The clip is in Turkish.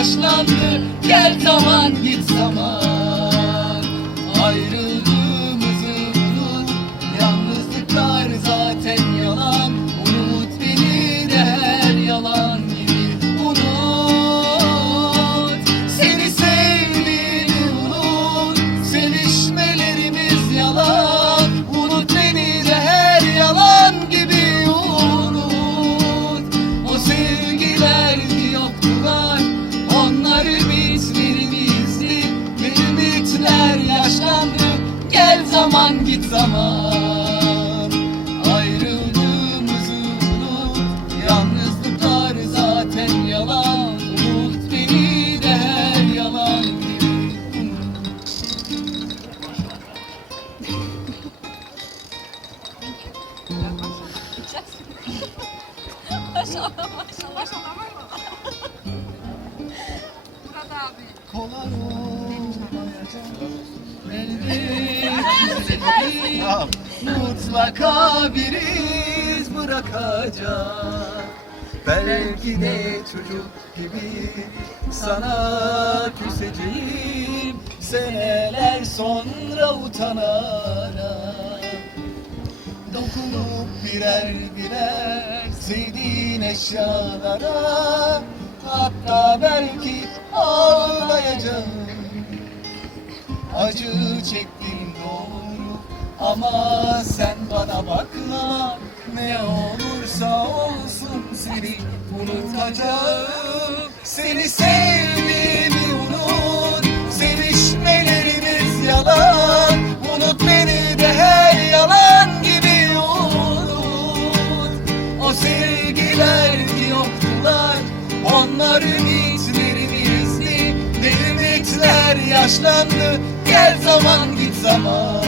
yaşlandı Gel zaman git zaman zaman git zaman. Ayrılığımızı unut Yalnızlıklar zaten yalan. Unut beni de her yalan gibi. Maşallah maşallah maşallah. Kolay olmayacak Mutlaka biriz bırakacak. Belki de çocuk gibi sana küseceğim. Seneler sonra utanarak Dokunup birer birer sevdiğin eşyalara Hatta belki ağlayacağım. Acı çektim ama sen bana bakma Ne olursa olsun seni unutacağım. Seni sevdiğimi unut Sevişmelerimiz yalan. Unut beni de her yalan gibi unut. O sevgiler yoktular Onlar ümitlerimizdi Ve ümitler yaşlandı Gel zaman git zaman